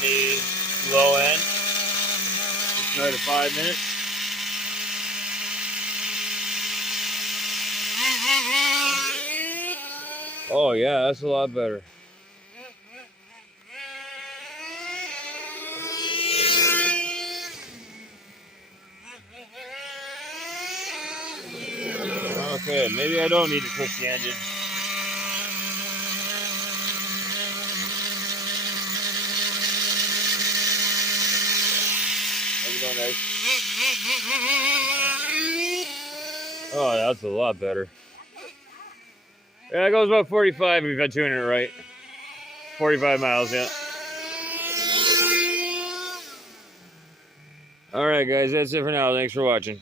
The low end. Just another 5 minutes. Oh yeah, that's a lot better. Okay, maybe I don't need to push the engine. How's it going, guys? Oh, that's a lot better. Yeah, it goes about 45 if you've tuning it right. 45 miles, yeah. All right, guys, that's it for now. Thanks for watching.